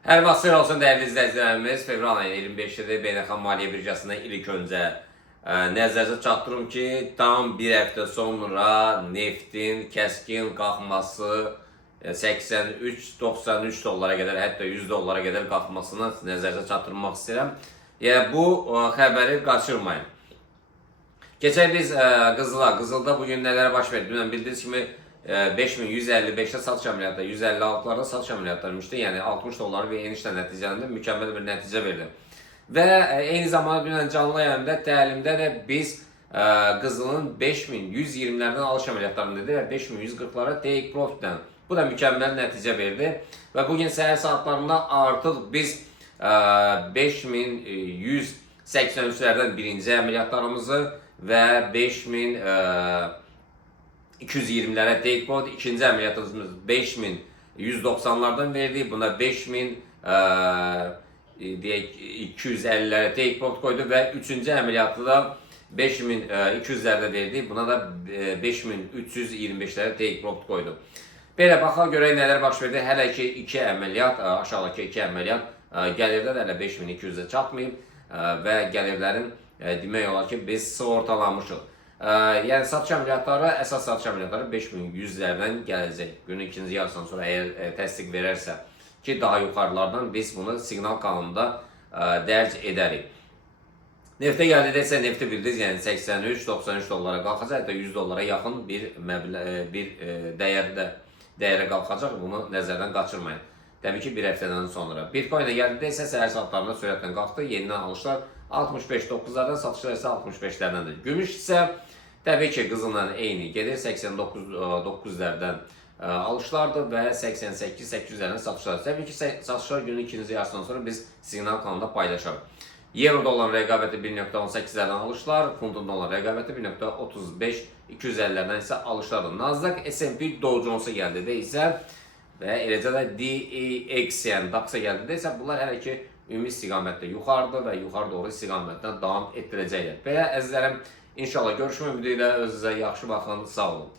Hər vaxt xeyir olsun dəyərli izləyicilərimiz. Fevral ayının 25-də Beynəlxalq Maliyyə Birjasına ilk öncə nəzərinizə çatdırım ki, tam bir həftə sonra neftin kəskin qalxması 83-93 dollara qədər, hətta 100 dollara qədər qalxmasını nəzərinizə çatdırmaq istəyirəm. Yəni bu xəbəri qaçırmayın. Keçək biz Qızılda bugün nələrə baş verdi? Dünən bildiyiniz kimi 5155'te satış əməliyyatı, 156'larda satış əməliyyatı vermişdi. Yəni 60 dolları bir enişlə nəticəsində mükəmməl bir nəticə verdi. Və eyni zamanda dünən canlı yayımda təlimdə də biz Qızılın 5120'lərdən alış əməliyyatlarını dedi və 5140'lara take profitdən. Bu da mükəmməl nəticə verdi. Və bugün səhər saatlarında artıq biz 5183'lərdən birinci əməliyyatlarımızı və 5220'lərə take profit, ikinci əməliyyatımız 5190'lardan verdi. Buna 5250'lərə take profit koydu və üçüncü əməliyyatı da 5200'lərdə verdi. Buna da 5325'lərə take profit koydu. Belə baxaq görək nələr baş verdi. Hələ ki 2 əməliyyat, aşağıdakı 2 əməliyyat gəlirdə də hələ 5200'ə çatmayıb və gəlirlərin demək olar ki biz sığortalanmışıq. Yəni satış əməliyyatları, əsas satış əməliyyatları 5100'lərdən gələcək. Günün ikinci yarısından sonra əgər təsdiq verərsə ki daha yuxarılardan biz bunu siqnal kanalında dərc edərik. Neftə gəldikdə isə nefti bildiniz, yəni 83-93 dollara qalxacaq, hətta 100 dollara yaxın bir dəyərə qalxacaq. Bunu nəzərdən qaçırmayın. Təbii ki bir həftədən sonra. Bitcoin'ə gəldikdə isə səhər saatlarında sürətlə qalxdı. Yenidən alışlar 65-9'lardan, satışlar isə 65'lərdəndir. Gümüş isə təbii ki qızılla eyni gedir. 89-9'lərdən alışlardır və 88-800'lərdən satışlar. Təbii ki satışlar günün ikinci yarısından sonra biz siqnal kanalında paylaşarıq. Euro doların rəqabəti 1.18'lərdən alışlar, funtun dolar rəqabəti 1.35-250'lərdən isə alışlardır. Nasdaq, S&P, Dow Jones'a gəldikdə isə və eləcə də DAX, yəni DAX-a gəldikdə isə bunlar hələ ki ümumi istiqamətdə yuxarıdır və yuxarı doğru istiqamətdən davam etdirəcəklər. Belə əzizlərim, inşallah görüşmək ümidi ilə özünüzə yaxşı baxın, sağ olun.